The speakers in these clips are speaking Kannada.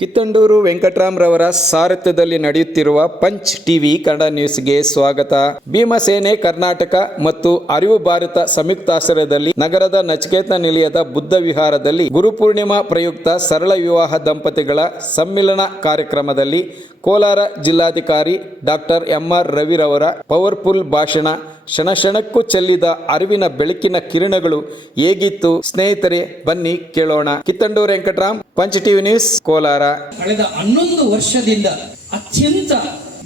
ಕಿತ್ತಂಡೂರು ವೆಂಕಟರಾಮ್ರವರ ಸಾರಥ್ಯದಲ್ಲಿ ನಡೆಯುತ್ತಿರುವ ಪಂಚ್ ಟಿವಿ ಕನ್ನಡ ನ್ಯೂಸ್ಗೆ ಸ್ವಾಗತ. ಭೀಮಸೇನೆ ಕರ್ನಾಟಕ ಮತ್ತು ಅರಿವು ಭಾರತ ಸಂಯುಕ್ತಾಶ್ರಯದಲ್ಲಿ ನಗರದ ನಚಿಕೇತ ನಿಲಯದ ಬುದ್ಧ ವಿಹಾರದಲ್ಲಿ ಗುರುಪೂರ್ಣಿಮಾ ಪ್ರಯುಕ್ತ ಸರಳ ವಿವಾಹ ದಂಪತಿಗಳ ಸಮ್ಮಿಲನ ಕಾರ್ಯಕ್ರಮದಲ್ಲಿ ಕೋಲಾರ ಜಿಲ್ಲಾಧಿಕಾರಿ ಡಾಕ್ಟರ್ ಎಂಆರ್ ರವಿರವರ ಪವರ್ಫುಲ್ ಭಾಷಣ, ಕ್ಷಣ ಕ್ಷಣಕ್ಕೂ ಚೆಲ್ಲಿದ ಅರಿವಿನ ಬೆಳಕಿನ ಕಿರಣಗಳು ಹೇಗಿತ್ತು? ಸ್ನೇಹಿತರೆ, ಬನ್ನಿ ಕೇಳೋಣ. Kittandur Venkatram, punch TV news, Kolar. ಕಳೆದ ಹನ್ನೊಂದು ವರ್ಷದಿಂದ ಅತ್ಯಂತ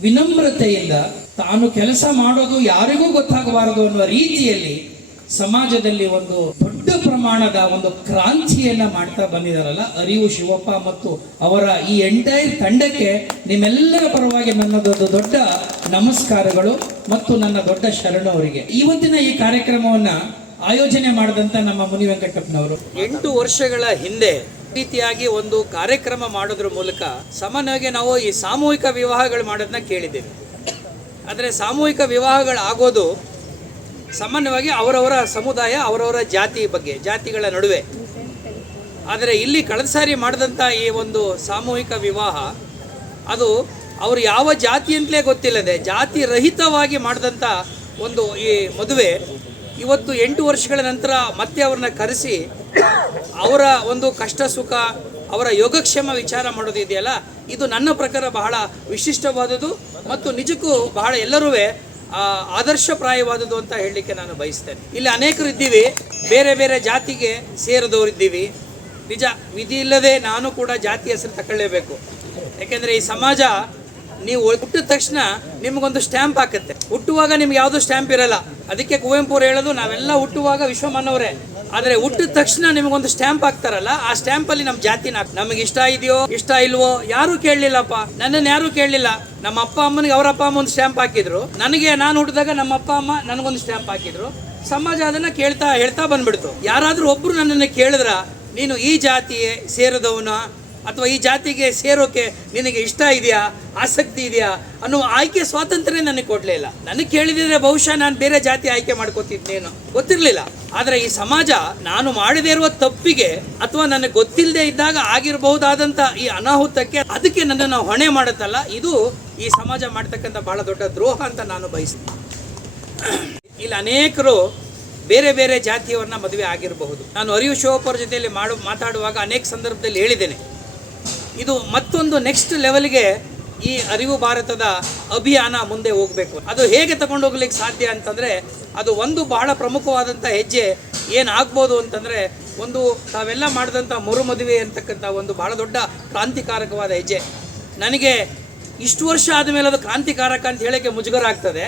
ವಿನಮ್ರತೆಯಿಂದ ತಾನು ಕೆಲಸ ಮಾಡೋದು ಯಾರಿಗೂ ಗೊತ್ತಾಗಬಾರದು ಅನ್ನುವ ರೀತಿಯಲ್ಲಿ ಸಮಾಜದಲ್ಲಿ ಒಂದು ದೊಡ್ಡ ಪ್ರಮಾಣದ ಒಂದು ಕ್ರಾಂತಿಯನ್ನ ಮಾಡ್ತಾ ಬಂದಿದಾರಲ್ಲ ಅರಿವು ಶಿವಪ್ಪ ಮತ್ತು ಅವರ ಈ ಎಂಟೈರ್ ತಂಡಕ್ಕೆ ನಿಮ್ಮೆಲ್ಲರ ಪರವಾಗಿ ನನ್ನದೊಂದು ದೊಡ್ಡ ನಮಸ್ಕಾರಗಳು ಮತ್ತು ನನ್ನ ದೊಡ್ಡ ಶರಣ ಅವರಿಗೆ. ಇವತ್ತಿನ ಈ ಕಾರ್ಯಕ್ರಮವನ್ನ ಆಯೋಜನೆ ಮಾಡಿದಂತ ನಮ್ಮ ಮುನಿ ವೆಂಕಟಪ್ಪನವರು ಎಂಟು ವರ್ಷಗಳ ಹಿಂದೆ ರೀತಿಯಾಗಿ ಒಂದು ಕಾರ್ಯಕ್ರಮ ಮಾಡೋದ್ರ ಮೂಲಕ ಸಾಮಾನ್ಯವಾಗಿ ನಾವು ಈ ಸಾಮೂಹಿಕ ವಿವಾಹಗಳು ಮಾಡೋದನ್ನ ಕೇಳಿದ್ದೇವೆ. ಆದರೆ ಸಾಮೂಹಿಕ ವಿವಾಹಗಳಾಗೋದು ಸಾಮಾನ್ಯವಾಗಿ ಅವರವರ ಸಮುದಾಯ, ಅವರವರ ಜಾತಿ ಬಗ್ಗೆ, ಜಾತಿಗಳ ನಡುವೆ. ಆದರೆ ಇಲ್ಲಿ ಕಳೆದ ಸಾರಿ ಮಾಡಿದಂಥ ಈ ಒಂದು ಸಾಮೂಹಿಕ ವಿವಾಹ, ಅದು ಅವರು ಯಾವ ಜಾತಿ ಅಂತಲೇ ಗೊತ್ತಿಲ್ಲದೆ ಜಾತಿ ರಹಿತವಾಗಿ ಮಾಡಿದಂಥ ಒಂದು ಈ ಮದುವೆ ಇವತ್ತು ಎಂಟು ವರ್ಷಗಳ ನಂತರ ಮತ್ತೆ ಅವ್ರನ್ನ ಕರೆಸಿ ಅವರ ಒಂದು ಕಷ್ಟ ಸುಖ, ಅವರ ಯೋಗಕ್ಷೇಮ ವಿಚಾರ ಮಾಡೋದು ಇದೆಯಲ್ಲ ಇದು ನನ್ನ ಪ್ರಕಾರ ಬಹಳ ವಿಶಿಷ್ಟವಾದುದು ಮತ್ತು ನಿಜಕ್ಕೂ ಬಹಳ ಎಲ್ಲರೂ ಆದರ್ಶಪ್ರಾಯವಾದುದು ಅಂತ ಹೇಳಲಿಕ್ಕೆ ನಾನು ಬಯಸ್ತೇನೆ. ಇಲ್ಲಿ ಅನೇಕರು ಇದ್ದೀವಿ, ಬೇರೆ ಬೇರೆ ಜಾತಿಗೆ ಸೇರಿದವರಿದ್ದೀವಿ ನಿಜ, ವಿಧಿ ಇಲ್ಲದೆ ನಾನು ಕೂಡ ಜಾತಿ ಹೆಸರು ತಗೊಳ್ಳೇಬೇಕು ಯಾಕೆಂದರೆ ಈ ಸಮಾಜ, ನೀವು ಹುಟ್ಟಿದ ತಕ್ಷಣ ನಿಮಗೊಂದು ಸ್ಟ್ಯಾಂಪ್ ಹಾಕುತ್ತೆ. ಹುಟ್ಟುವಾಗ ನಿಮ್ಗೆ ಯಾವುದೂ ಸ್ಟ್ಯಾಂಪ್ ಇರಲ್ಲ. ಅದಕ್ಕೆ ಕುವೆಂಪು ಹೇಳೋದು, ನಾವೆಲ್ಲ ಹುಟ್ಟುವಾಗ ವಿಶ್ವಮಾನವರೇ. ಆದರೆ ಹುಟ್ಟಿದ ತಕ್ಷಣ ನಿಮಗೊಂದು ಸ್ಟ್ಯಾಂಪ್ ಹಾಕ್ತಾರಲ್ಲ, ಆ ಸ್ಟ್ಯಾಂಪಲ್ಲಿ ನಮ್ಮ ಜಾತಿನ ನಮಗೆ ಇಷ್ಟ ಇದೆಯೋ, ಇಷ್ಟ ಇಲ್ವೋ, ಯಾರು ಕೇಳಲಿಲ್ಲಪ್ಪ. ನನ್ನನ್ನು ಯಾರು ಕೇಳಲಿಲ್ಲ. ನಮ್ಮ ಅಪ್ಪ ಅಮ್ಮನಿಗೆ ಅವರ ಅಪ್ಪ ಅಮ್ಮ ಒಂದು ಸ್ಟ್ಯಾಂಪ್ ಹಾಕಿದ್ರು. ನನಗೆ ನಾನು ಹುಟ್ಟಿದಾಗ ನಮ್ಮ ಅಪ್ಪ ಅಮ್ಮ ನನಗೊಂದು ಸ್ಟ್ಯಾಂಪ್ ಹಾಕಿದ್ರು. ಸಮಾಜ ಅದನ್ನ ಕೇಳ್ತಾ ಹೇಳ್ತಾ ಬಂದ್ಬಿಡ್ತು. ಯಾರಾದ್ರೂ ಒಬ್ರು ನನ್ನನ್ನು ಕೇಳಿದ್ರ, ನೀನು ಈ ಜಾತಿಯೇ ಸೇರಿದವನ? ಅಥವಾ ಈ ಜಾತಿಗೆ ಸೇರೋಕೆ ನಿನಗೆ ಇಷ್ಟ ಇದೆಯಾ? ಆಸಕ್ತಿ ಇದೆಯಾ? ಅನ್ನೋ ಆಯ್ಕೆ ಸ್ವಾತಂತ್ರ್ಯ ನನಗೆ ಕೊಡಲೇ ಇಲ್ಲ. ನನಗೆ ಕೇಳಿದ್ರೆ ಬಹುಶಃ ನಾನು ಬೇರೆ ಜಾತಿ ಆಯ್ಕೆ ಮಾಡ್ಕೋತಿದ್ದೇನೋ ಗೊತ್ತಿರಲಿಲ್ಲ. ಆದರೆ ಈ ಸಮಾಜ ನಾನು ಮಾಡದೇ ಇರುವ ತಪ್ಪಿಗೆ ಅಥವಾ ನನಗೆ ಗೊತ್ತಿಲ್ಲದೆ ಇದ್ದಾಗ ಆಗಿರಬಹುದಾದಂಥ ಈ ಅನಾಹುತಕ್ಕೆ ಅದಕ್ಕೆ ನನ್ನನ್ನು ಹೊಣೆ ಮಾಡುತ್ತಲ್ಲ, ಇದು ಈ ಸಮಾಜ ಮಾಡ್ತಕ್ಕಂಥ ಬಹಳ ದೊಡ್ಡ ದ್ರೋಹ ಅಂತ ನಾನು ಬಯಸ್ತೀನಿ. ಇಲ್ಲಿ ಅನೇಕರು ಬೇರೆ ಬೇರೆ ಜಾತಿಯವರನ್ನ ಮದುವೆ ಆಗಿರಬಹುದು. ನಾನು ಅರಿವು ಶಿವಪ್ಪರ ಜೊತೆಯಲ್ಲಿ ಮಾಡು, ಮಾತಾಡುವಾಗ ಅನೇಕ ಸಂದರ್ಭದಲ್ಲಿ ಹೇಳಿದ್ದೇನೆ. ಇದು ಮತ್ತೊಂದು ನೆಕ್ಸ್ಟ್ ಲೆವೆಲ್ಗೆ ಈ ಅರಿವು ಭಾರತದ ಅಭಿಯಾನ ಮುಂದೆ ಹೋಗಬೇಕು. ಅದು ಹೇಗೆ ತಗೊಂಡೋಗ್ಲಿಕ್ಕೆ ಸಾಧ್ಯ ಅಂತಂದರೆ, ಅದು ಒಂದು ಬಹಳ ಪ್ರಮುಖವಾದಂಥ ಹೆಜ್ಜೆ ಏನಾಗ್ಬೋದು ಅಂತಂದರೆ, ಒಂದು ತಾವೆಲ್ಲ ಮಾಡಿದಂಥ ಮರು ಮದುವೆ ಅಂತಕ್ಕಂಥ ಒಂದು ಬಹಳ ದೊಡ್ಡ ಕ್ರಾಂತಿಕಾರಕವಾದ ಹೆಜ್ಜೆ. ನನಗೆ ಇಷ್ಟು ವರ್ಷ ಆದಮೇಲೆ ಅದು ಕ್ರಾಂತಿಕಾರಕ ಅಂತ ಹೇಳೋಕ್ಕೆ ಮುಜುಗರ ಆಗ್ತದೆ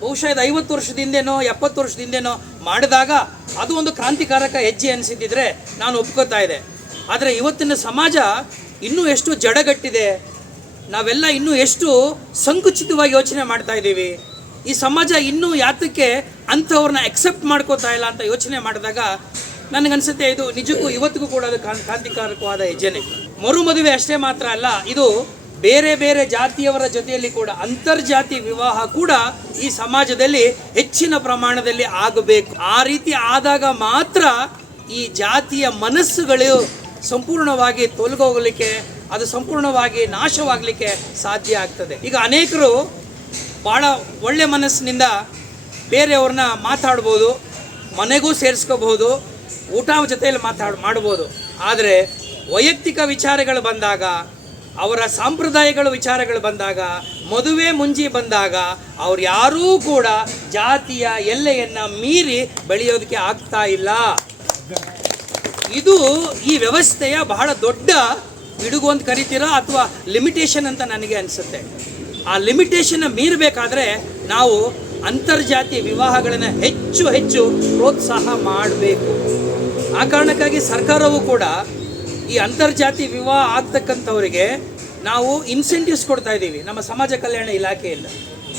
ಬಹುಶಃ ಇದು ಐವತ್ತು ವರ್ಷದಿಂದೇನೋ ಎಪ್ಪತ್ತು ವರ್ಷದಿಂದೇನೋ ಮಾಡಿದಾಗ ಅದು ಒಂದು ಕ್ರಾಂತಿಕಾರಕ ಹೆಜ್ಜೆ ಅನಿಸಿದ್ದಿದ್ರೆ ನಾನು ಒಪ್ಕೋತಾ ಇದೆ ಆದರೆ ಇವತ್ತಿನ ಸಮಾಜ ಇನ್ನೂ ಎಷ್ಟು ಜಡಗಟ್ಟಿದೆ. ನಾವೆಲ್ಲ ಇನ್ನೂ ಎಷ್ಟು ಸಂಕುಚಿತವಾಗಿ ಯೋಚನೆ ಮಾಡ್ತಾ ಇದ್ದೀವಿ. ಈ ಸಮಾಜ ಇನ್ನೂ ಯಾತಕ್ಕೆ ಅಂಥವ್ರನ್ನ ಎಕ್ಸೆಪ್ಟ್ ಮಾಡ್ಕೋತಾ ಇಲ್ಲ ಅಂತ ಯೋಚನೆ ಮಾಡಿದಾಗ ನನಗನ್ಸುತ್ತೆ ಇದು ನಿಜಕ್ಕೂ ಇವತ್ತಿಗೂ ಕೂಡ ಅದು ಕ್ರಾಂತಿಕಾರಕವಾದ ಹೆಜ್ಜೆನೆ. ಮರು ಮದುವೆ ಅಷ್ಟೇ ಮಾತ್ರ ಅಲ್ಲ, ಇದು ಬೇರೆ ಬೇರೆ ಜಾತಿಯವರ ಜೊತೆಯಲ್ಲಿ ಕೂಡ, ಅಂತರ್ಜಾತಿ ವಿವಾಹ ಕೂಡ ಈ ಸಮಾಜದಲ್ಲಿ ಹೆಚ್ಚಿನ ಪ್ರಮಾಣದಲ್ಲಿ ಆಗಬೇಕು. ಆ ರೀತಿ ಆದಾಗ ಮಾತ್ರ ಈ ಜಾತಿಯ ಮನಸ್ಸುಗಳು ಸಂಪೂರ್ಣವಾಗಿ ತೊಲಗೋಗಲಿಕ್ಕೆ, ಅದು ಸಂಪೂರ್ಣವಾಗಿ ನಾಶವಾಗಲಿಕ್ಕೆ ಸಾಧ್ಯ ಆಗ್ತದೆ. ಈಗ ಅನೇಕರು ಭಾಳ ಒಳ್ಳೆ ಮನಸ್ಸಿನಿಂದ ಬೇರೆಯವ್ರನ್ನ ಮಾತಾಡ್ಬೋದು, ಮನೆಗೂ ಸೇರಿಸ್ಕೋಬಹುದು, ಊಟ ಜೊತೆಯಲ್ಲಿ ಮಾತಾಡ್, ಮಾಡ್ಬೋದು. ಆದರೆ ವೈಯಕ್ತಿಕ ವಿಚಾರಗಳು ಬಂದಾಗ, ಅವರ ಸಾಂಪ್ರದಾಯಗಳ ವಿಚಾರಗಳು ಬಂದಾಗ, ಮದುವೆ ಮುಂಜಿ ಬಂದಾಗ, ಅವ್ರು ಯಾರೂ ಕೂಡ ಜಾತಿಯ ಎಲ್ಲೆಯನ್ನು ಮೀರಿ ಬೆಳೆಯೋದಕ್ಕೆ ಆಗ್ತಾ ಇಲ್ಲ. ಇದು ಈ ವ್ಯವಸ್ಥೆಯ ಬಹಳ ದೊಡ್ಡ ಪಿಡುಗು ಅಂತ ಕರಿತೀರಾ ಅಥವಾ ಲಿಮಿಟೇಷನ್ ಅಂತ ನನಗೆ ಅನಿಸುತ್ತೆ. ಆ ಲಿಮಿಟೇಷನ್ನ ಮೀರಬೇಕಾದ್ರೆ ನಾವು ಅಂತರ್ಜಾತಿ ವಿವಾಹಗಳನ್ನು ಹೆಚ್ಚು ಹೆಚ್ಚು ಪ್ರೋತ್ಸಾಹ ಮಾಡಬೇಕು. ಆ ಕಾರಣಕ್ಕಾಗಿ ಸರ್ಕಾರವು ಕೂಡ ಈ ಅಂತರ್ಜಾತಿ ವಿವಾಹ ಆಗ್ತಕ್ಕಂಥವರಿಗೆ ನಾವು ಇನ್ಸೆಂಟಿವ್ಸ್ ಕೊಡ್ತಾ ಇದ್ದೀವಿ. ನಮ್ಮ ಸಮಾಜ ಕಲ್ಯಾಣ ಇಲಾಖೆಯಿಂದ.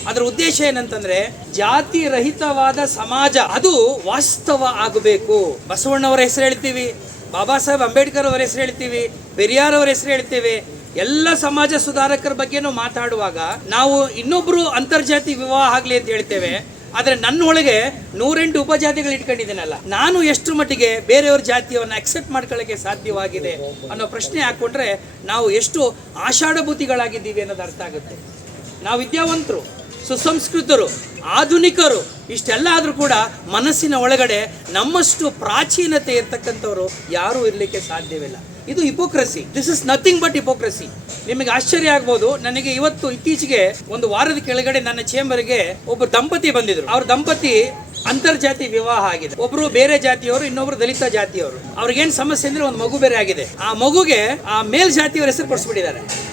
ಅದರ ಉದ್ದೇಶ ಏನಂತಂದ್ರೆ ಜಾತಿ ರಹಿತವಾದ ಸಮಾಜ, ಅದು ವಾಸ್ತವ ಆಗಬೇಕು. ಬಸವಣ್ಣವರ ಹೆಸರು ಹೇಳ್ತೀವಿ, ಬಾಬಾ ಸಾಹೇಬ್ ಅಂಬೇಡ್ಕರ್ ಅವರ ಹೆಸರು ಹೇಳ್ತೀವಿ, ಪೆರಿಯಾರ್ ಅವರ ಹೆಸರು ಹೇಳ್ತೀವಿ. ಎಲ್ಲ ಸಮಾಜ ಸುಧಾರಕರ ಬಗ್ಗೆ ಮಾತಾಡುವಾಗ ನಾವು ಇನ್ನೊಬ್ರು ಅಂತರ್ಜಾತಿ ವಿವಾಹ ಆಗಲಿ ಅಂತ ಹೇಳ್ತೇವೆ. ಆದರೆ ನನ್ನೊಳಗೆ ನೂರೆಂಟು ಉಪಜಾತಿಗಳು ಇಟ್ಕೊಂಡಿದ್ದೀನಲ್ಲ. ನಾನು ಎಷ್ಟು ಮಟ್ಟಿಗೆ ಬೇರೆಯವ್ರ ಜಾತಿಯವನ್ನ ಅಕ್ಸೆಪ್ಟ್ ಮಾಡ್ಕೊಳ್ಳೋಕ್ಕೆ ಸಾಧ್ಯವಾಗಿದೆ ಅನ್ನೋ ಪ್ರಶ್ನೆ ಹಾಕ್ಕೊಂಡ್ರೆ ನಾವು ಎಷ್ಟು ಆಷಾಢಭೂತಿಗಳಾಗಿದ್ದೀವಿ ಅನ್ನೋದು ಅರ್ಥ ಆಗುತ್ತೆ. ನಾವು ವಿದ್ಯಾವಂತರು. ಸುಸಂಸ್ಕೃತರು, ಆಧುನಿಕರು, ಇಷ್ಟೆಲ್ಲ ಆದರೂ ಕೂಡ ಮನಸ್ಸಿನ ಒಳಗಡೆ ನಮ್ಮಷ್ಟು ಪ್ರಾಚೀನತೆ ಇರ್ತಕ್ಕಂಥವ್ರು ಯಾರೂ ಇರಲಿಕ್ಕೆ ಸಾಧ್ಯವಿಲ್ಲ. ಇದು hypocrisy. This is nothing but hypocrisy. ನಿಮಗೆ ಆಶ್ಚರ್ಯ ಆಗ್ಬೋದು. ನನಗೆ ಇವತ್ತು ಇತ್ತೀಚೆಗೆ ಒಂದು ವಾರದ ಕೆಳಗಡೆ ನನ್ನ ಚೇಂಬರ್ಗೆ ಒಬ್ಬ ದಂಪತಿ ಬಂದಿದ್ರು. ಅವ್ರ ದಂಪತಿ ಅಂತರ್ಜಾತಿ ವಿವಾಹ ಆಗಿದೆ. ಒಬ್ರು ಬೇರೆ ಜಾತಿಯವರು, ಇನ್ನೊಬ್ರು ದಲಿತ ಜಾತಿಯವರು. ಅವ್ರಿಗೇನ್ ಸಮಸ್ಯೆ ಅಂದ್ರೆ ಒಂದು ಮಗು ಬೇರೆ ಆಗಿದೆ. ಆ ಮಗುಗೆ ಆ ಮೇಲ್ ಜಾತಿಯವರ ಹೆಸರು ಕೊಡಿಸ್ಬಿಟ್ಟಿದ್ದಾರೆ.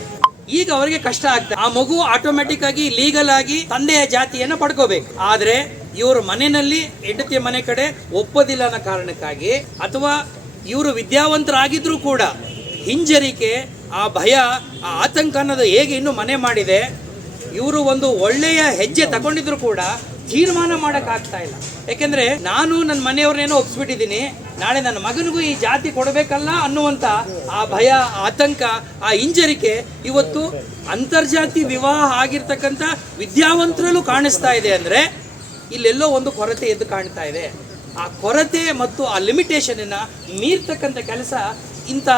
ಈಗ ಅವರಿಗೆ ಕಷ್ಟ ಆಗ್ತದೆ ಆ ಮಗು ಆಟೋಮೆಟಿಕ್ ಆಗಿ ಲೀಗಲ್ ಆಗಿ ತಂದೆಯ ಜಾತಿಯನ್ನು ಪಡ್ಕೋಬೇಕು. ಆದ್ರೆ ಇವರು ಮನೆಯಲ್ಲಿ ಹೆಂಡತಿಯ ಮನೆ ಕಡೆ ಒಪ್ಪೋದಿಲ್ಲ ಅನ್ನೋ ಕಾರಣಕ್ಕಾಗಿ ಅಥವಾ ಇವರು ವಿದ್ಯಾವಂತರಾಗಿದ್ರೂ ಕೂಡ ಹಿಂಜರಿಕೆ, ಆ ಭಯ, ಆ ಆತಂಕ ಅನ್ನೋದು ಹೇಗೆ ಇನ್ನು ಮನೆ ಮಾಡಿದೆ, ಇವರು ಒಂದು ಒಳ್ಳೆಯ ಹೆಜ್ಜೆ ತಗೊಂಡಿದ್ರು ಕೂಡ ತೀರ್ಮಾನ ಮಾಡೋಕ್ಕಾಗ್ತಾ ಇಲ್ಲ. ಯಾಕೆಂದ್ರೆ ನಾನು ನನ್ನ ಮನೆಯವ್ರನ್ನೇನೋ ಒಪ್ಸ್ಬಿಟ್ಟಿದ್ದೀನಿ ನಾಳೆ ನನ್ನ ಮಗನಿಗೂ ಈ ಜಾತಿ ಕೊಡಬೇಕಲ್ಲ ಅನ್ನುವಂಥ ಆ ಭಯ ಆತಂಕ, ಆ ಹಿಂಜರಿಕೆ ಇವತ್ತು ಅಂತರ್ಜಾತಿ ವಿವಾಹ ಆಗಿರ್ತಕ್ಕಂಥ ವಿದ್ಯಾವಂತರಲ್ಲೂ ಕಾಣಿಸ್ತಾ ಇದೆ ಅಂದ್ರೆ ಇಲ್ಲೆಲ್ಲೋ ಒಂದು ಕೊರತೆ ಎದ್ದು ಕಾಣ್ತಾ ಇದೆ. ಆ ಕೊರತೆ ಮತ್ತು ಆ ಲಿಮಿಟೇಷನನ್ನು ಮೀರ್ತಕ್ಕಂಥ ಕೆಲಸ ಇಂಥ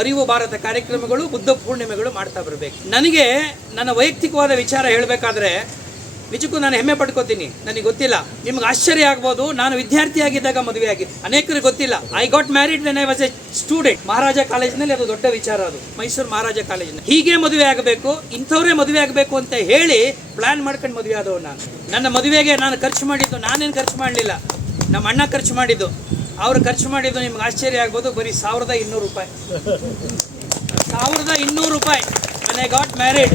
ಅರಿವು ಭಾರತ ಕಾರ್ಯಕ್ರಮಗಳು, ಬುದ್ಧ ಪೂರ್ಣಿಮೆಗಳು ಮಾಡ್ತಾ ಬರಬೇಕು. ನನಗೆ ನನ್ನ ವೈಯಕ್ತಿಕವಾದ ವಿಚಾರ ಹೇಳಬೇಕಾದ್ರೆ ನಿಜಕ್ಕೂ ನಾನು ಹೆಮ್ಮೆ ಪಡ್ಕೋತೀನಿ. ನನಗೆ ಗೊತ್ತಿಲ್ಲ. ನಿಮ್ಗೆ ಆಶ್ಚರ್ಯ ಆಗ್ಬೋದು. ನಾನು ವಿದ್ಯಾರ್ಥಿಯಾಗಿದ್ದಾಗ ಮದುವೆ ಆಗಿದ್ದು ಅನೇಕರಿಗೆ ಗೊತ್ತಿಲ್ಲ. I got married when I was a student Maharaja ಕಾಲೇಜಿನಲ್ಲಿ ಅದು ದೊಡ್ಡ ವಿಚಾರ ಅದು. ಮೈಸೂರು ಮಹಾರಾಜ ಕಾಲೇಜಿನ ಹೀಗೆ ಮದುವೆ ಆಗಬೇಕು, ಇಂಥವ್ರೇ ಮದುವೆ ಆಗಬೇಕು ಅಂತ ಹೇಳಿ ಪ್ಲಾನ್ ಮಾಡ್ಕೊಂಡು ಮದುವೆ ಆದವು ನಾನು. ನನ್ನ ಮದುವೆಗೆ ನಾನು ಖರ್ಚು ಮಾಡಿದ್ದು, ನಾನೇನು ಖರ್ಚು ಮಾಡಲಿಲ್ಲ. ನಮ್ಮ ಅಣ್ಣ ಖರ್ಚು ಮಾಡಿದ್ದು. ಅವರು ಖರ್ಚು ಮಾಡಿದ್ದು ನಿಮ್ಗೆ ಆಶ್ಚರ್ಯ ಆಗ್ಬೋದು. ಬರೀ ಸಾವಿರದ ಇನ್ನೂರು ರೂಪಾಯಿ. ಸಾವಿರದ ಇನ್ನೂರು ರೂಪಾಯಿ. ಐ ಗಾಟ್ ಮ್ಯಾರಿಡ್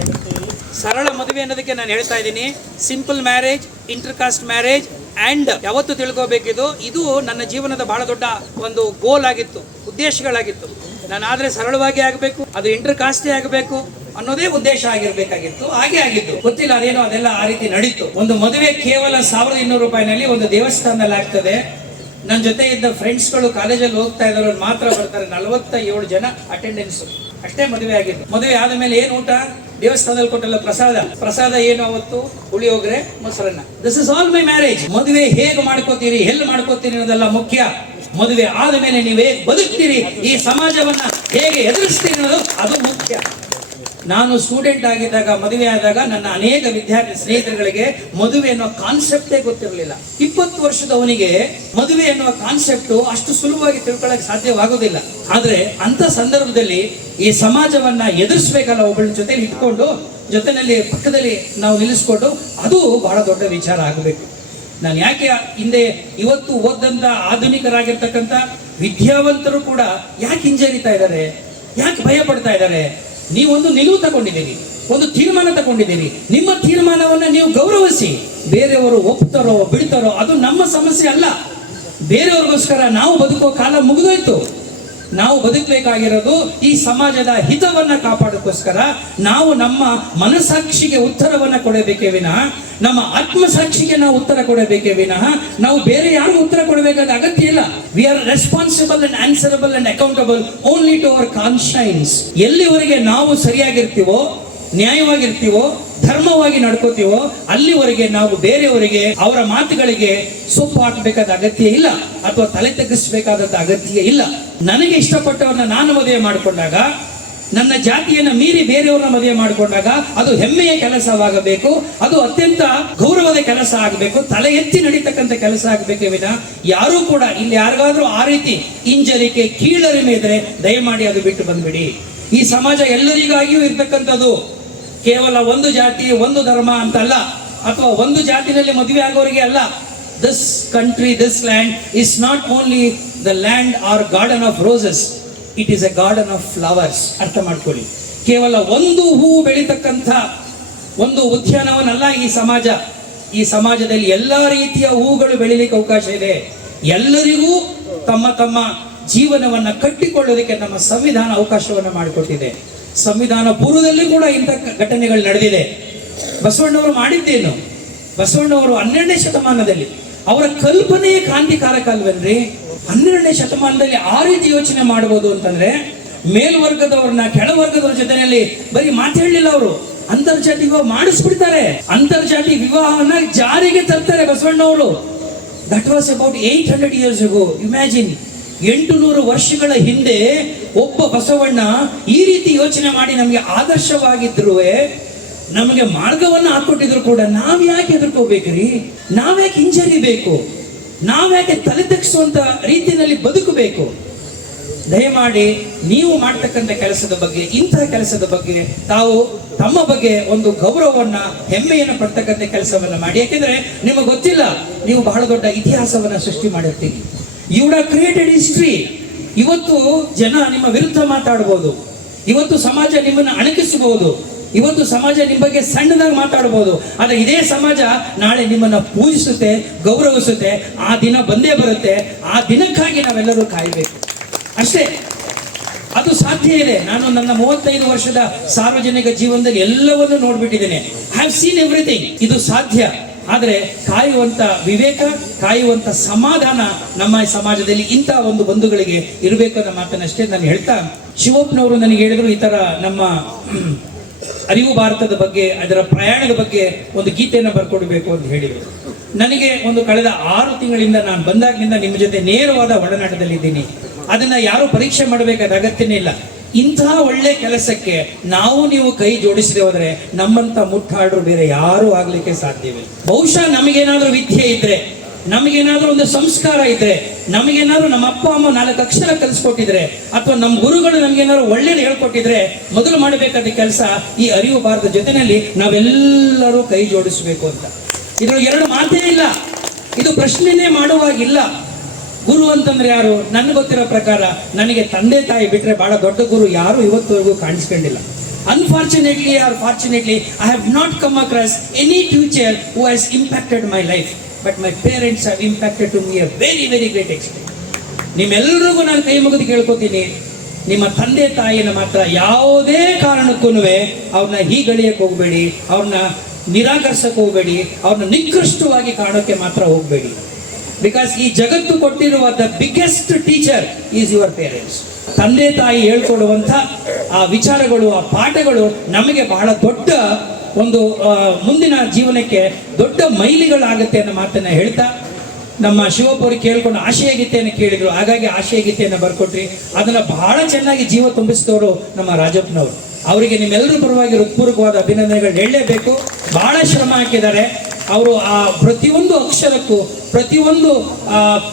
ಸರಳ ಮದುವೆ ಅನ್ನೋದಕ್ಕೆ ನಾನು ಹೇಳ್ತಾ ಇದ್ದೀನಿ. Simple marriage inter caste marriage and ಯಾವತ್ತು ತಿಳ್ಕೋಬೇಕಿದು, ಇದು ನನ್ನ ಜೀವನದ ಬಹಳ ದೊಡ್ಡ ಒಂದು ಗೋಲ್ ಆಗಿತ್ತು, ಉದ್ದೇಶಗಳಾಗಿತ್ತು. ನಾನು ಆದರೆ ಸರಳವಾಗಿ ಆಗಬೇಕು, ಅದು ಇಂಟರ್ ಕಾಸ್ಟೇ ಆಗಬೇಕು ಅನ್ನೋದೇ ಉದ್ದೇಶ ಆಗಿರ್ಬೇಕಾಗಿತ್ತು, ಹಾಗೆ ಆಗಿತ್ತು ಗೊತ್ತಿಲ್ಲ, ಅದೇನೋ ಅದೆಲ್ಲ ಆ ರೀತಿ ನಡೀತು. ಒಂದು ಮದುವೆ ಕೇವಲ ಸಾವಿರದ ಇನ್ನೂರು ರೂಪಾಯಿನಲ್ಲಿ ಒಂದು ದೇವಸ್ಥಾನದಲ್ಲಿ ಆಗ್ತದೆ. ನನ್ನ ಜೊತೆ ಇದ್ದ ಫ್ರೆಂಡ್ಸ್ಗಳು ಕಾಲೇಜಲ್ಲಿ ಹೋಗ್ತಾ ಇದ್ದಾರೆ ಮಾತ್ರ ಬರ್ತಾರೆ. ನಲವತ್ತ ಏಳು ಜನ ಅಟೆಂಡೆನ್ಸ್ ಅಷ್ಟೇ ಮದುವೆ ಆಗಿದ್ದು. ಮದುವೆ ಆದ ಮೇಲೆ ಏನು ಊಟ? ದೇವಸ್ಥಾನದಲ್ಲಿ ಕೊಟ್ಟಲ್ಲ ಪ್ರಸಾದ. ಪ್ರಸಾದ ಏನು ಅವತ್ತು ಪುಳಿಯೋಗರೆ ಮೊಸರನ್ನ. This is all my marriage ಮದುವೆ ಹೇಗೆ ಮಾಡ್ಕೋತೀರಿ, ಎಲ್ಲಿ ಮಾಡ್ಕೋತೀರಿ ಅನ್ನೋದೆಲ್ಲ ಮುಖ್ಯ. ಮದುವೆ ಆದ ಮೇಲೆ ನೀವು ಹೇಗೆ ಬದುಕ್ತೀರಿ. ಈ ಸಮಾಜವನ್ನ ಹೇಗೆ ಎದುರಿಸ್ತೀರಿ ಅನ್ನೋದು ಅದು ಮುಖ್ಯ. ನಾನು ಸ್ಟೂಡೆಂಟ್ ಆಗಿದ್ದಾಗ, ಮದುವೆ ಆದಾಗ ನನ್ನ ಅನೇಕ ವಿದ್ಯಾರ್ಥಿ ಸ್ನೇಹಿತರುಗಳಿಗೆ ಮದುವೆ ಅನ್ನೋ ಕಾನ್ಸೆಪ್ಟೇ ಗೊತ್ತಿರಲಿಲ್ಲ. ಇಪ್ಪತ್ತು ವರ್ಷದವನಿಗೆ ಮದುವೆ ಅನ್ನುವ ಕಾನ್ಸೆಪ್ಟ್ ಅಷ್ಟು ಸುಲಭವಾಗಿ ತಿಳ್ಕೊಳ್ಳೋಕೆ ಸಾಧ್ಯವಾಗೋದಿಲ್ಲ. ಆದ್ರೆ ಅಂತ ಸಂದರ್ಭದಲ್ಲಿ ಈ ಸಮಾಜವನ್ನ ಎದುರಿಸ್ಬೇಕಲ್ಲ ಒಬ್ಬಳ ಜೊತೆ ಇಟ್ಕೊಂಡು, ಜೊತೆನಲ್ಲಿ ಪಕ್ಕದಲ್ಲಿ ನಾವು ನಿಲ್ಲಿಸ್ಕೊಂಡು, ಅದು ಬಹಳ ದೊಡ್ಡ ವಿಚಾರ ಆಗಬೇಕು. ನಾನು ಯಾಕೆ ಹಿಂದೆ ಇವತ್ತು ಓದಂತ ಆಧುನಿಕರಾಗಿರ್ತಕ್ಕಂಥ ವಿದ್ಯಾವಂತರು ಕೂಡ ಯಾಕೆ ಹಿಂಜರಿತಾ ಇದ್ದಾರೆ? ಯಾಕೆ ಭಯ ಪಡ್ತಾ ಇದ್ದಾರೆ? ನೀವೊಂದು ನಿಲುವು ತಗೊಂಡಿದ್ದೀರಿ, ಒಂದು ತೀರ್ಮಾನ ತಗೊಂಡಿದ್ದೀರಿ. ನಿಮ್ಮ ತೀರ್ಮಾನವನ್ನು ನೀವು ಗೌರವಿಸಿ. ಬೇರೆಯವರು ಒಪ್ತಾರೋ ಬಿಡ್ತಾರೋ ಅದು ನಮ್ಮ ಸಮಸ್ಯೆ ಅಲ್ಲ. ಬೇರೆಯವ್ರಿಗೋಸ್ಕರ ನಾವು ಬದುಕೋ ಕಾಲ ಮುಗಿದೋಯ್ತು. ನಾವು ಬದುಕಬೇಕಾಗಿರೋದು ಈ ಸಮಾಜದ ಹಿತವನ್ನ ಕಾಪಾಡೋಕ್ಕೋಸ್ಕರ ನಾವು ನಮ್ಮ ಮನಸ್ಸಾಕ್ಷಿಗೆ ಉತ್ತರವನ್ನ ಕೊಡಬೇಕೇ ವಿನಃ, ನಮ್ಮ ಆತ್ಮಸಾಕ್ಷಿಗೆ ನಾವು ಉತ್ತರ ಕೊಡಬೇಕೇ ವಿನಃ, ನಾವು ಬೇರೆ ಯಾರಿಗೂ ಉತ್ತರ ಕೊಡಬೇಕಾದ ಅಗತ್ಯ ಇಲ್ಲ. We are responsible and answerable and accountable only to our conscience ಎಲ್ಲಿವರೆಗೆ ನಾವು ಸರಿಯಾಗಿರ್ತೀವೋ ನ್ಯಾಯವಾಗಿರ್ತೀವೋ, ಧರ್ಮವಾಗಿ ನಡ್ಕೋತೀವೋ, ಅಲ್ಲಿವರೆಗೆ ನಾವು ಬೇರೆಯವರಿಗೆ ಅವರ ಮಾತುಗಳಿಗೆ ಸೊಪ್ಪು ಹಾಕಬೇಕಾದ ಅಗತ್ಯ ಇಲ್ಲ, ಅಥವಾ ತಲೆ ತಗ್ಗಿಸಬೇಕಾದಂತ ಅಗತ್ಯ ಇಲ್ಲ. ನನಗೆ ಇಷ್ಟಪಟ್ಟವರನ್ನ ನಾನು ಮದುವೆ ಮಾಡಿಕೊಂಡಾಗ, ನನ್ನ ಜಾತಿಯನ್ನ ಮೀರಿ ಬೇರೆಯವ್ರನ್ನ ಮದುವೆ ಮಾಡಿಕೊಂಡಾಗ ಅದು ಹೆಮ್ಮೆಯ ಕೆಲಸವಾಗಬೇಕು, ಅದು ಅತ್ಯಂತ ಗೌರವದ ಕೆಲಸ ಆಗಬೇಕು, ತಲೆ ಎತ್ತಿ ನಡೀತಕ್ಕಂಥ ಕೆಲಸ ಆಗಬೇಕೇ ವಿನ ಯಾರೂ ಕೂಡ ಇಲ್ಲಿ ಯಾರಿಗಾದ್ರೂ ಆ ರೀತಿ ಹಿಂಜರಿಕೆ ಕೀಳರಿಮೆ ಇದ್ರೆ ದಯಮಾಡಿ ಅದು ಬಿಟ್ಟು ಬಂದ್ಬಿಡಿ. ಈ ಸಮಾಜ ಎಲ್ಲರಿಗಾಗಿಯೂ ಇರ್ತಕ್ಕಂಥದ್ದು ಕೇವಲ ಒಂದು ಜಾತಿ, ಒಂದು ಧರ್ಮ ಅಂತಲ್ಲ, ಅಥವಾ ಒಂದು ಜಾತಿನಲ್ಲಿ ಮದುವೆ ಆಗೋರಿಗೆ ಅಲ್ಲ. This country this land is not only the land are garden of roses it is a garden of flowers ಅರ್ಥ ಮಾಡ್ಕೊಳ್ಳಿ. ಕೇವಲ ಒಂದು ಹೂವು ಬೆಳೀತಕ್ಕಂಥ ಒಂದು ಉದ್ಯಾನವನಲ್ಲ ಈ ಸಮಾಜ. ಈ ಸಮಾಜದಲ್ಲಿ ಎಲ್ಲ ರೀತಿಯ ಹೂಗಳು ಬೆಳೀಲಿಕ್ಕೆ ಅವಕಾಶ ಇದೆ. ಎಲ್ಲರಿಗೂ ತಮ್ಮ ತಮ್ಮ ಜೀವನವನ್ನು ಕಟ್ಟಿಕೊಳ್ಳೋದಕ್ಕೆ ನಮ್ಮ ಸಂವಿಧಾನ ಅವಕಾಶವನ್ನು ಮಾಡಿಕೊಟ್ಟಿದೆ. ಸಂವಿಧಾನ ಪೂರ್ವದಲ್ಲಿ ಕೂಡ ಇಂಥ ಘಟನೆಗಳು ನಡೆದಿದೆ. ಬಸವಣ್ಣವರು ಮಾಡಿದ್ದೇನು? ಬಸವಣ್ಣವರು ಹನ್ನೆರಡನೇ ಶತಮಾನದಲ್ಲಿ ಅವರ ಕಲ್ಪನೆಯೇ ಕ್ರಾಂತಿಕಾರಕ ಅಲ್ವೇನ್ರಿ? ಹನ್ನೆರಡನೇ ಶತಮಾನದಲ್ಲಿ ಆ ರೀತಿ ಯೋಚನೆ ಮಾಡಬಹುದು ಅಂತಂದ್ರೆ ಮೇಲ್ವರ್ಗದವ್ರನ್ನ ಕೆಳವರ್ಗದವ್ರ ಜೊತೆಯಲ್ಲಿ ಬರೀ ಮಾತಾಡ್ಲಿಲ್ಲ ಅವರು. ಅಂತರ್ಜಾತಿ ವಿವಾಹ ಮಾಡಿಸ್ಬಿಡ್ತಾರೆ. ಅಂತರ್ಜಾತಿ ವಿವಾಹವನ್ನ ಜಾರಿಗೆ ತರ್ತಾರೆ ಬಸವಣ್ಣವರು. That was about eight hundred years imagine ಎಂಟು ನೂರು ವರ್ಷಗಳ ಹಿಂದೆ ಒಬ್ಬ ಬಸವಣ್ಣ ಈ ರೀತಿ ಯೋಚನೆ ಮಾಡಿ ನಮಗೆ ಆದರ್ಶವಾಗಿದ್ರು ನಮಗೆ ಮಾರ್ಗವನ್ನು ಹಾಕೊಟ್ಟಿದ್ರು ಕೂಡ ನಾವ್ ಯಾಕೆ ಹೆದರ್ಕೋಬೇಕ್ರಿ? ನಾವ್ಯಾಕೆ ಹಿಂಜರಿಬೇಕು? ನಾವ್ಯಾಕೆ ತಲೆ ತಗ್ಸುವಂತ ರೀತಿಯಲ್ಲಿ ಬದುಕಬೇಕು? ದಯಮಾಡಿ ನೀವು ಮಾಡ್ತಕ್ಕಂಥ ಕೆಲಸದ ಬಗ್ಗೆ ಇಂತಹ ಕೆಲಸದ ಬಗ್ಗೆ, ತಾವು ತಮ್ಮ ಬಗ್ಗೆ ಒಂದು ಗೌರವವನ್ನ, ಹೆಮ್ಮೆಯನ್ನು ಪಡ್ತಕ್ಕಂಥ ಕೆಲಸವನ್ನ ಮಾಡಿ. ಯಾಕೆಂದ್ರೆ ನಿಮಗೆ ಗೊತ್ತಿಲ್ಲ, ನೀವು ಬಹಳ ದೊಡ್ಡ ಇತಿಹಾಸವನ್ನ ಸೃಷ್ಟಿ ಮಾಡಿರ್ತೀವಿ ಯು ಕ್ರಿಯೇಟೆಡ್ ಹಿಸ್ಟ್ರಿ ಇವತ್ತು ಜನ ನಿಮ್ಮ ವಿರುದ್ಧ ಮಾತಾಡ್ಬೋದು. ಇವತ್ತು ಸಮಾಜ ನಿಮ್ಮನ್ನು ಅಣಕಿಸಬಹುದು. ಇವತ್ತು ಸಮಾಜ ನಿಮ್ಮ ಬಗ್ಗೆ ಸಣ್ಣದಾಗಿ ಮಾತಾಡ್ಬೋದು. ಆದರೆ ಇದೇ ಸಮಾಜ ನಾಳೆ ನಿಮ್ಮನ್ನು ಪೂಜಿಸುತ್ತೆ, ಗೌರವಿಸುತ್ತೆ. ಆ ದಿನ ಬಂದೇ ಬರುತ್ತೆ. ಆ ದಿನಕ್ಕಾಗಿ ನಾವೆಲ್ಲರೂ ಕಾಯಬೇಕು. ಅಷ್ಟೇ. ಅದು ಸಾಧ್ಯ ಇದೆ. ನಾನು ನನ್ನ ಮೂವತ್ತೈದು ವರ್ಷದ ಸಾರ್ವಜನಿಕ ಜೀವನದಲ್ಲಿ ಎಲ್ಲವನ್ನೂ ನೋಡ್ಬಿಟ್ಟಿದ್ದೇನೆ. ಐ ಹ್ಯಾವ್ ಸೀನ್ ಎವ್ರಿಥಿಂಗ್ ಇದು ಸಾಧ್ಯ. ಆದರೆ ಕಾಯುವಂತ ವಿವೇಕ, ಕಾಯುವಂತ ಸಮಾಧಾನ ನಮ್ಮ ಸಮಾಜದಲ್ಲಿ ಇಂಥ ಒಂದು ಬಂಧುಗಳಿಗೆ ಇರಬೇಕು ಅನ್ನೋ ಮಾತನ್ನಷ್ಟೇ ನಾನು ಹೇಳ್ತಾ ಶಿವಪ್ಪನವರು ನನಗೆ ಹೇಳಿದ್ರು ಈ ತರ ನಮ್ಮ ಅರಿವು ಭಾರತದ ಬಗ್ಗೆ, ಅದರ ಪ್ರಯಾಣದ ಬಗ್ಗೆ ಒಂದು ಗೀತೆಯನ್ನು ಬರ್ಕೊಡ್ಬೇಕು ಅಂತ ಹೇಳಿದರು. ನನಗೆ ಒಂದು ಕಳೆದ ಆರು ತಿಂಗಳಿಂದ ನಾನು ಬಂದಾಗಿನಿಂದ ನಿಮ್ಮ ಜೊತೆ ನೇರವಾದ ಒಡನಾಟದಲ್ಲಿದ್ದೀನಿ. ಅದನ್ನ ಯಾರು ಪರೀಕ್ಷೆ ಮಾಡಬೇಕಾದ ಅಗತ್ಯನೇ ಇಲ್ಲ. ಇಂತಹ ಒಳ್ಳೆ ಕೆಲಸಕ್ಕೆ ನಾವು ನೀವು ಕೈ ಜೋಡಿಸದೆ ಹೋದ್ರೆ ನಮ್ಮಂತ ಮುಟ್ಟಾಡ್ರು ಬೇರೆ ಯಾರು ಆಗ್ಲಿಕ್ಕೆ ಸಾಧ್ಯವಿಲ್ಲ. ಬಹುಶಃ ನಮಗೇನಾದ್ರೂ ವಿದ್ಯೆ ಇದ್ರೆ, ನಮಗೇನಾದ್ರೂ ಒಂದು ಸಂಸ್ಕಾರ ಇದ್ರೆ, ನಮಗೇನಾದ್ರೂ ನಮ್ಮ ಅಪ್ಪ, ಅಮ್ಮ ನಾಲ್ಕು ಅಕ್ಷರ ಕಲಿಸ್ಕೊಟ್ಟಿದ್ರೆ, ಅಥವಾ ನಮ್ಮ ಗುರುಗಳು ನಮ್ಗೇನಾದ್ರು ಒಳ್ಳೇದು ಹೇಳ್ಕೊಟ್ಟಿದ್ರೆ ಮೊದಲು ಮಾಡಬೇಕಾದ ಕೆಲಸ ಈ ಅರಿವು ಭಾರತ ಜೊತೆಯಲ್ಲಿ ನಾವೆಲ್ಲರೂ ಕೈ ಜೋಡಿಸಬೇಕು ಅಂತ. ಇದ್ರೊಳಗೆ ಎರಡು ಮಾತೇ ಇಲ್ಲ. ಇದು ಪ್ರಶ್ನೆನೇ ಮಾಡುವಾಗಿಲ್ಲ. ಗುರು ಅಂತಂದ್ರೆ ಯಾರು? ನನ್ಗೆ ಗೊತ್ತಿರೋ ಪ್ರಕಾರ ನನಗೆ ತಂದೆ ತಾಯಿ ಬಿಟ್ಟರೆ ಬಹಳ ದೊಡ್ಡ ಗುರು ಯಾರು ಇವತ್ತುವರೆಗೂ ಕಾಣಿಸ್ಕೊಂಡಿಲ್ಲ. Unfortunately or fortunately I have not come across any teacher who has impacted my life but my parents have impacted to me a very very great experience ನಿಮ್ಮೆಲ್ಲರಿಗೂ ನಾನು ಕೈ ಮುಗಿದು ಕೇಳ್ಕೊತೀನಿ. ನಿಮ್ಮ ತಂದೆ ತಾಯಿನ ಮಾತ್ರ ಯಾವುದೇ ಕಾರಣಕ್ಕೂ ಅವ್ರನ್ನ ಹೀಗಳಿಯಕ್ಕೆ ಹೋಗಬೇಡಿ. ಅವ್ರನ್ನ ನಿರಾಕರಿಸಕ್ಕೆ ಹೋಗಬೇಡಿ. ಅವ್ರನ್ನ ನಿಕೃಷ್ಟವಾಗಿ ಕಾಣೋಕ್ಕೆ ಮಾತ್ರ ಹೋಗಬೇಡಿ. ಬಿಕಾಸ್ ಈ ಜಗತ್ತು ಕೊಟ್ಟಿರುವ the biggest teacher is your parents ತಂದೆ ತಾಯಿ ಹೇಳ್ಕೊಡುವಂಥ ಆ ವಿಚಾರಗಳು, ಆ ಪಾಠಗಳು ನಮಗೆ ಬಹಳ ದೊಡ್ಡ ಒಂದು ಮುಂದಿನ ಜೀವನಕ್ಕೆ ದೊಡ್ಡ ಮೈಲಿಗಳಾಗುತ್ತೆ ಅನ್ನೋ ಮಾತನ್ನು ಹೇಳ್ತಾ ನಮ್ಮ ಶಿವಪುರಿ ಕೇಳ್ಕೊಂಡು ಆಶಯ ಗೀತೆಯನ್ನು ಕೇಳಿದ್ರು. ಹಾಗಾಗಿ ಆಶಯ ಗೀತೆಯನ್ನು ಬರ್ಕೊಟ್ರಿ. ಅದನ್ನು ಬಹಳ ಚೆನ್ನಾಗಿ ಜೀವ ತುಂಬಿಸಿದವರು ನಮ್ಮ ರಾಜಪ್ಪನವರು. ಅವರಿಗೆ ನಿಮ್ಮೆಲ್ಲರ ಪರವಾಗಿ ಹೃತ್ಪೂರ್ವಕವಾದ ಅಭಿನಂದನೆಗಳು ಹೇಳಲೇಬೇಕು. ಬಹಳ ಶ್ರಮ ಹಾಕಿದ್ದಾರೆ. ಅವರು ಆ ಪ್ರತಿಯೊಂದು ಅಕ್ಷರಕ್ಕೂ, ಪ್ರತಿಯೊಂದು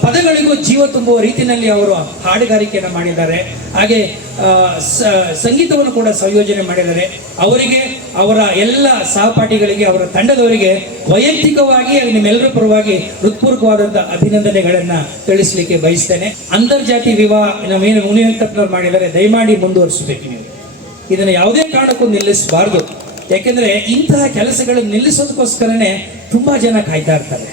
ಪದಗಳಿಗೂ ಜೀವ ತುಂಬುವ ರೀತಿಯಲ್ಲಿ ಅವರು ಹಾಡುಗಾರಿಕೆಯನ್ನು ಮಾಡಿದ್ದಾರೆ. ಹಾಗೆ ಸಂಗೀತವನ್ನು ಕೂಡ ಸಂಯೋಜನೆ ಮಾಡಿದ್ದಾರೆ. ಅವರಿಗೆ, ಅವರ ಎಲ್ಲ ಸಹಪಾಠಿಗಳಿಗೆ, ಅವರ ತಂಡದವರಿಗೆ ವೈಯಕ್ತಿಕವಾಗಿ ನಿಮ್ಮೆಲ್ಲರ ಪರವಾಗಿ ಹೃತ್ಪೂರ್ವಕವಾದಂಥ ಅಭಿನಂದನೆಗಳನ್ನ ತಿಳಿಸ್ಲಿಕ್ಕೆ ಬಯಸ್ತೇನೆ. ಅಂತರ್ಜಾತಿ ವಿವಾಹ, ನಾವೇನು ಮುನಿವೆಂಕಟಪ್ಪನವ್ರು ಮಾಡಿದರೆ ದಯಮಾಡಿ ಮುಂದುವರಿಸಬೇಕು ನೀವು. ಇದನ್ನು ಯಾವುದೇ ಕಾರಣಕ್ಕೂ ನಿಲ್ಲಿಸಬಾರ್ದು. ಯಾಕೆಂದ್ರೆ ಇಂತಹ ಕೆಲಸಗಳನ್ನು ನಿಲ್ಲಿಸೋದಕ್ಕೋಸ್ಕರನೇ ತುಂಬಾ ಜನ ಕಾಯ್ತಾ ಇರ್ತಾರೆ.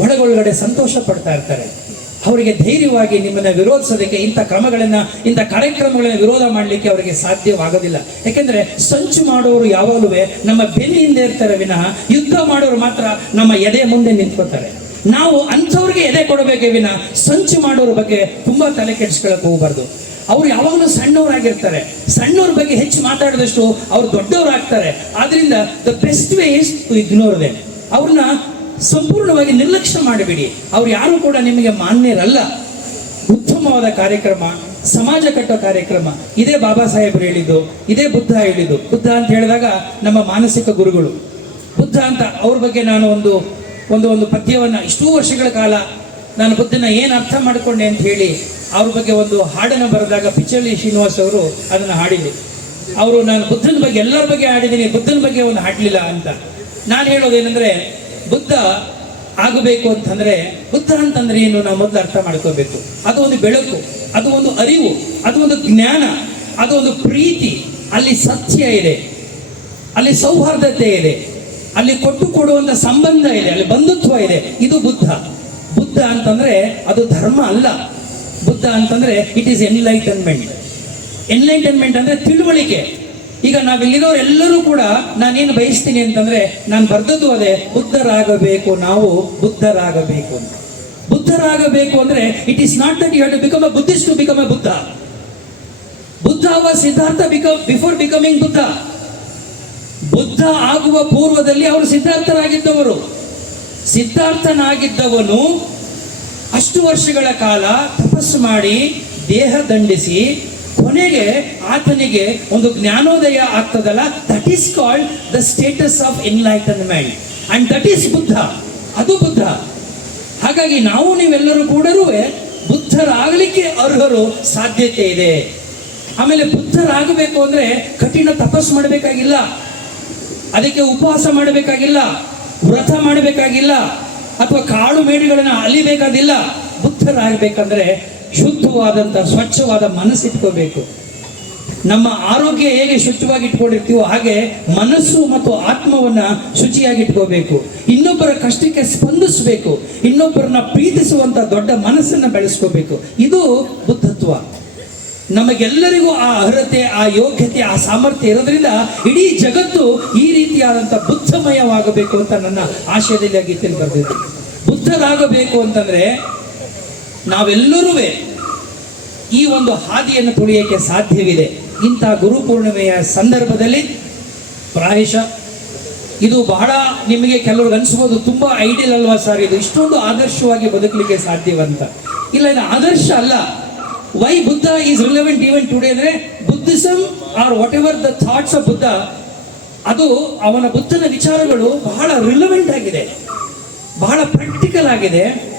ಒಳಗೊಳಗಡೆ ಸಂತೋಷ ಪಡ್ತಾ ಇರ್ತಾರೆ. ಅವರಿಗೆ ಧೈರ್ಯವಾಗಿ ನಿಮ್ಮನ್ನ ವಿರೋಧಿಸೋದಕ್ಕೆ ಇಂಥ ಕ್ರಮಗಳನ್ನ, ಇಂಥ ಕಾರ್ಯಕ್ರಮಗಳನ್ನ ವಿರೋಧ ಮಾಡಲಿಕ್ಕೆ ಅವರಿಗೆ ಸಾಧ್ಯವಾಗೋದಿಲ್ಲ. ಯಾಕೆಂದ್ರೆ ಸಂಚು ಮಾಡೋರು ಯಾವಾಗಲೂ ನಮ್ಮ ಬೆನ್ನಿಂದ ಇರ್ತಾರೆ ವಿನಃ ಯುದ್ಧ ಮಾಡೋರು ಮಾತ್ರ ನಮ್ಮ ಎದೆ ಮುಂದೆ ನಿಂತ್ಕೋತಾರೆ ನಾವು ಅಂಥವ್ರಿಗೆ ಎದೆ ಕೊಡಬೇಕೆ ವಿನ ಸಂಚು ಮಾಡೋರ ಬಗ್ಗೆ ತುಂಬಾ ತಲೆ ಕೆಡಿಸ್ಕೊಳಕ್ ಹೋಗಬಾರ್ದು. ಅವ್ರು ಯಾವಾಗಲೂ ಸಣ್ಣವರಾಗಿರ್ತಾರೆ. ಸಣ್ಣವ್ರ ಬಗ್ಗೆ ಹೆಚ್ಚು ಮಾತಾಡಿದಷ್ಟು ಅವ್ರು ದೊಡ್ಡವರಾಗ್ತಾರೆ. ಆದ್ರಿಂದ the best way is to ignore them ಅವ್ರನ್ನ ಸಂಪೂರ್ಣವಾಗಿ ನಿರ್ಲಕ್ಷ್ಯ ಮಾಡಬೇಡಿ. ಅವ್ರು ಯಾರು ಕೂಡ ನಿಮಗೆ ಮಾನ್ಯರಲ್ಲ. ಉತ್ತಮವಾದ ಕಾರ್ಯಕ್ರಮ, ಸಮಾಜ ಕಟ್ಟೋ ಕಾರ್ಯಕ್ರಮ. ಇದೇ ಬಾಬಾ ಸಾಹೇಬರು ಹೇಳಿದ್ದು, ಇದೇ ಬುದ್ಧ ಹೇಳಿದ್ದು. ಬುದ್ಧ ಅಂತ ಹೇಳಿದಾಗ ನಮ್ಮ ಮಾನಸಿಕ ಗುರುಗಳು. ಬುದ್ಧ ಅಂತ ಅವ್ರ ಬಗ್ಗೆ ನಾನು ಒಂದು ಒಂದು ಒಂದು ಪದ್ಯವನ್ನು ಇಷ್ಟೂ ವರ್ಷಗಳ ಕಾಲ ನಾನು ಬುದ್ಧನ ಏನು ಅರ್ಥ ಮಾಡಿಕೊಂಡೆ ಅಂತ ಹೇಳಿ ಅವ್ರ ಬಗ್ಗೆ ಒಂದು ಹಾಡನ್ನು ಬರೆದಾಗ ಪಿಚ್ಚಳ್ಳಿ ಶ್ರೀನಿವಾಸ್ ಅವರು ಅದನ್ನು ಹಾಡಿದ್ರು ಅವರು, ನಾನು ಬುದ್ಧನ ಬಗ್ಗೆ, ಎಲ್ಲರ ಬಗ್ಗೆ ಹಾಡಿದ್ದೀನಿ, ಬುದ್ಧನ ಬಗ್ಗೆ ಒಂದು ಹಾಡಲಿಲ್ಲ ಅಂತ. ನಾನು ಹೇಳೋದೇನೆಂದರೆ, ಬುದ್ಧ ಆಗಬೇಕು ಅಂತಂದ್ರೆ, ಬುದ್ಧ ಅಂತಂದ್ರೆ ಏನು ನಾವು ಮೊದಲು ಅರ್ಥ ಮಾಡ್ಕೋಬೇಕು. ಅದು ಒಂದು ಬೆಳಕು, ಅದು ಒಂದು ಅರಿವು, ಅದು ಒಂದು ಜ್ಞಾನ, ಅದು ಒಂದು ಪ್ರೀತಿ. ಅಲ್ಲಿ ಸತ್ಯ ಇದೆ. ಅಲ್ಲಿ ಸೌಹಾರ್ದತೆ ಇದೆ. ಅಲ್ಲಿ ಕೊಟ್ಟು ಕೊಡುವಂಥ ಸಂಬಂಧ ಇದೆ. ಅಲ್ಲಿ ಬಂಧುತ್ವ ಇದೆ. ಇದು ಬುದ್ಧ. ಬುದ್ಧ ಅಂತಂದ್ರೆ ಅದು ಧರ್ಮ ಅಲ್ಲ. ಬುದ್ಧ ಅಂತಂದ್ರೆ ಇಟ್ ಈಸ್ ಎನ್ಲೈಟನ್ಮೆಂಟ್ ಎನ್ಲೈಟನ್ಮೆಂಟ್ ಅಂದ್ರೆ ತಿಳುವಳಿಕೆ. ಈಗ ನಾವಿಲ್ಲಿರೋರು ಎಲ್ಲರೂ ಕೂಡ ನಾನೇನು ಬಯಸ್ತೀನಿ ಅಂತಂದ್ರೆ ನಾನು ಬರೆದದ್ದು ಅದೇ ಬುದ್ಧರಾಗಬೇಕು ನಾವು ಬುದ್ಧರಾಗಬೇಕು ಅಂತ. ಬುದ್ಧರಾಗಬೇಕು ಅಂದ್ರೆ it is not that you to become a Buddhist to become a Buddha Buddha ಅವ Siddhartha become before becoming Buddha Buddha ಆಗುವ ಪೂರ್ವದಲ್ಲಿ ಅವರು ಸಿದ್ಧಾರ್ಥರಾಗಿದ್ದವರು. ಸಿದ್ಧಾರ್ಥನಾಗಿದ್ದವನು ಅಷ್ಟು ವರ್ಷಗಳ ಕಾಲ ತಪಸ್ಸು ಮಾಡಿ ದೇಹ ದಂಡಿಸಿ ಕೊನೆಗೆ ಆತನಿಗೆ ಒಂದು ಜ್ಞಾನೋದಯ ಆಗ್ತದಲ್ಲ? That is called the status of enlightenment and that is Buddha ಅದು ಬುದ್ಧ ಹಾಗಾಗಿ ನಾವು ನೀವೆಲ್ಲರೂ ಕೂಡ ಬುದ್ಧರಾಗಲಿಕ್ಕೆ ಅರ್ಹರು ಸಾಧ್ಯತೆ ಇದೆ. ಆಮೇಲೆ ಬುದ್ಧರಾಗಬೇಕು ಅಂದ್ರೆ ಕಠಿಣ ತಪಸ್ಸು ಮಾಡಬೇಕಾಗಿಲ್ಲ. ಅದಕ್ಕೆ ಉಪವಾಸ ಮಾಡಬೇಕಾಗಿಲ್ಲ. ವ್ರತ ಮಾಡಬೇಕಾಗಿಲ್ಲ. ಅಥವಾ ಕಾಳು ಮೇಡಿಗಳನ್ನ ಅಲಿಬೇಕಾದಿಲ್ಲ, ಬುದ್ಧರಾಗಬೇಕಂದ್ರೆ ಶುದ್ಧವಾದಂಥ ಸ್ವಚ್ಛವಾದ ಮನಸ್ಸಿಟ್ಕೋಬೇಕು ನಮ್ಮ ಆರೋಗ್ಯ ಹೇಗೆ ಶುಚಿವಾಗಿ ಇಟ್ಕೊಂಡಿರ್ತೀವೋ ಹಾಗೆ ಮನಸ್ಸು ಮತ್ತು ಆತ್ಮವನ್ನ ಶುಚಿಯಾಗಿ ಇಟ್ಕೋಬೇಕು. ಇನ್ನೊಬ್ಬರ ಕಷ್ಟಕ್ಕೆ ಸ್ಪಂದಿಸಬೇಕು. ಇನ್ನೊಬ್ಬರನ್ನ ಪ್ರೀತಿಸುವಂಥ ದೊಡ್ಡ ಮನಸ್ಸನ್ನ ಬೆಳೆಸ್ಕೋಬೇಕು. ಇದು ಬುದ್ಧತ್ವ. ನಮಗೆಲ್ಲರಿಗೂ ಆ ಅರ್ಹತೆ, ಆ ಯೋಗ್ಯತೆ, ಆ ಸಾಮರ್ಥ್ಯ ಇರೋದ್ರಿಂದ ಇಡೀ ಜಗತ್ತು ಈ ರೀತಿಯಾದಂಥ ಬುದ್ಧಮಯವಾಗಬೇಕು ಅಂತ ನನ್ನ ಆಶಯದಲ್ಲಿ ಆಗಿ ಗೀತೆಯಲ್ಲಿ ಬುದ್ಧರಾಗಬೇಕು ಅಂತಂದ್ರೆ ನಾವೆಲ್ಲರೂ ಈ ಒಂದು ಹಾದಿಯನ್ನು ತುಳಿಯಕ್ಕೆ ಸಾಧ್ಯವಿದೆ. ಇಂಥ ಗುರುಪೂರ್ಣಿಮೆಯ ಸಂದರ್ಭದಲ್ಲಿ ಪ್ರಾಯಶಃ ಇದು ಬಹಳ ನಿಮಗೆ ಕೆಲವ್ರಿಗೆ ಅನಿಸ್ಬೋದು, ತುಂಬಾ ಐಡಿಯಲ್ ಅಲ್ವಾ ಸರ್ ಇದು? ಇಷ್ಟೊಂದು ಆದರ್ಶವಾಗಿ ಬದುಕಲಿಕ್ಕೆ ಸಾಧ್ಯವಂತ. ಇಲ್ಲ, ಇದು ಆದರ್ಶ ಅಲ್ಲ. Why Buddha is relevant even today ಅಂದ್ರೆ Buddhism are whatever the thoughts of Buddha. ಅದು ಅವನ ಬುದ್ಧನ ವಿಚಾರಗಳು ಬಹಳ ರಿಲೆವೆಂಟ್ ಆಗಿದೆ. ಬಹಳ ಪ್ರಾಕ್ಟಿಕಲ್ ಆಗಿದೆ.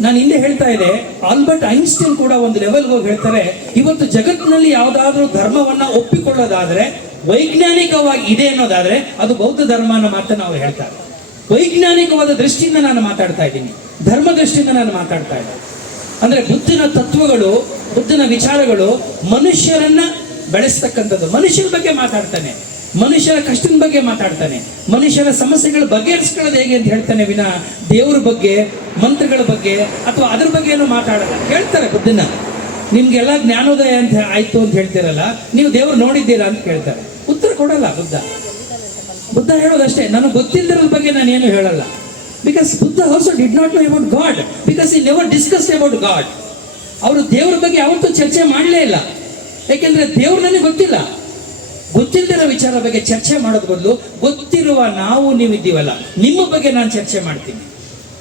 ನಾನು ಹಿಂದೆ ಹೇಳ್ತಾ ಇದೆ ಆಲ್ಬರ್ಟ್ ಐನ್ಸ್ಟೈನ್ ಕೂಡ ಒಂದು ಲೆವೆಲ್ ಹೋಗಿ ಹೇಳ್ತಾರೆ, ಇವತ್ತು ಜಗತ್ತಿನಲ್ಲಿ ಯಾವುದಾದ್ರೂ ಧರ್ಮವನ್ನ ಒಪ್ಪಿಕೊಳ್ಳೋದಾದ್ರೆ, ವೈಜ್ಞಾನಿಕವಾಗಿ ಇದೆ ಅನ್ನೋದಾದ್ರೆ ಅದು ಬೌದ್ಧ ಧರ್ಮ ಅನ್ನೋ ಮಾತನ್ನ ನಾವು ಹೇಳ್ತಾರೆ. ವೈಜ್ಞಾನಿಕವಾದ ದೃಷ್ಟಿಯಿಂದ ನಾನು ಮಾತಾಡ್ತಾ ಇದ್ದೀನಿ. ಧರ್ಮ ದೃಷ್ಟಿಯಿಂದ ನಾನು ಮಾತಾಡ್ತಾ ಇದ್ದೆ ಅಂದ್ರೆ ಬುದ್ಧನ ತತ್ವಗಳು, ಬುದ್ಧನ ವಿಚಾರಗಳು ಮನುಷ್ಯರನ್ನ ಬೆಳೆಸ್ತಕ್ಕಂಥದ್ದು. ಮನುಷ್ಯರ ಬಗ್ಗೆ ಮಾತಾಡ್ತಾನೆ. ಮನುಷ್ಯರ ಕಷ್ಟದ ಬಗ್ಗೆ ಮಾತಾಡ್ತಾನೆ. ಮನುಷ್ಯರ ಸಮಸ್ಯೆಗಳ ಬಗೆಹರಿಸ್ಕೊಳ್ಳೋದು ಹೇಗೆ ಅಂತ ಹೇಳ್ತಾನೆ ವಿನ ದೇವ್ರ ಬಗ್ಗೆ, ಮಂತ್ರಗಳ ಬಗ್ಗೆ ಅಥವಾ ಅದ್ರ ಬಗ್ಗೆ ಏನು ಮಾತಾಡಲ್ಲ. ಹೇಳ್ತಾರೆ ಬುದ್ಧನ. ನಿಮ್ಗೆಲ್ಲ ಜ್ಞಾನೋದಯ ಅಂತ ಆಯ್ತು ಅಂತ ಹೇಳ್ತೀರಲ್ಲ, ನೀವು ದೇವ್ರು ನೋಡಿದ್ದೀರಾ ಅಂತ ಕೇಳ್ತಾರೆ. ಉತ್ತರ ಕೊಡಲ್ಲ ಬುದ್ಧ. ಬುದ್ಧ ಹೇಳೋದಷ್ಟೇ, ನನಗೆ ಗೊತ್ತಿಲ್ಲದ್ರ ಬಗ್ಗೆ ನಾನು ಏನು ಹೇಳಲ್ಲ. Because Buddha also did not know about god because he never discuss about god ಅವರು ದೇವ್ರ ಬಗ್ಗೆ ಯಾವತ್ತೂ ಚರ್ಚೆ ಮಾಡಲೇ ಇಲ್ಲ. ಯಾಕೆಂದ್ರೆ ದೇವ್ರ ನನಗೆ ಗೊತ್ತಿಲ್ಲ. ಗೊತ್ತಿಲ್ಲದಿರೋ ವಿಚಾರ ಬಗ್ಗೆ ಚರ್ಚೆ ಮಾಡೋದ್ ಬದಲು ಗೊತ್ತಿರುವ ನಾವು ನೀವಿದ್ದೀವಲ್ಲ. ನಿಮ್ಮ ಬಗ್ಗೆ ನಾನು ಚರ್ಚೆ ಮಾಡ್ತೀನಿ.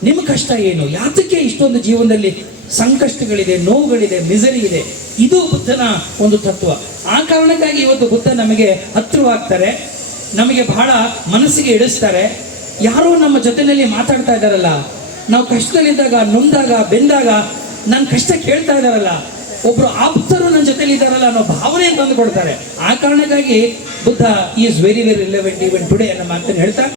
ನಿಮ್ಮ ಕಷ್ಟ ಏನು? ಯಾತಕ್ಕೆ ಇಷ್ಟೊಂದು ಜೀವನದಲ್ಲಿ ಸಂಕಷ್ಟಗಳಿದೆ, ನೋವುಗಳಿದೆ ಮಿಸರಿ ಇದೆ? ಇದು ಬುದ್ಧನ ಒಂದು ತತ್ವ. ಆ ಕಾರಣಕ್ಕಾಗಿ ಇವತ್ತು ಬುದ್ಧ ನಮಗೆ ಹತ್ತಿರವಾಗ್ತಾರೆ ನಮಗೆ ಬಹಳ ಮನಸ್ಸಿಗೆ ಇಡಿಸ್ತಾರೆ ಯಾರೋ ನಮ್ಮ ಜೊತೆಯಲ್ಲಿ ಮಾತಾಡ್ತಾ ಇದ್ದಾರಲ್ಲ ನಾವು ಕಷ್ಟದಲ್ಲಿದ್ದಾಗ, ನೊಂದಾಗ, ಬೆಂದಾಗ ನನ್ನ ಕಷ್ಟ ಕೇಳ್ತಾ ಇದ್ದಾರಲ್ಲ ಒಬ್ರು ಆಪ್ತರು ನನ್ನ ಜೊತೆಯಲ್ಲಿ ಇದ್ದಾರಲ್ಲ ಅನ್ನೋ ಭಾವನೆ ತಂದು ಕೊಡ್ತಾರೆ ಆ ಕಾರಣಕ್ಕಾಗಿ Buddha is very very relevant even today ನಮ್ಮ ಮಾತನ್ನು ಹೇಳ್ತಾ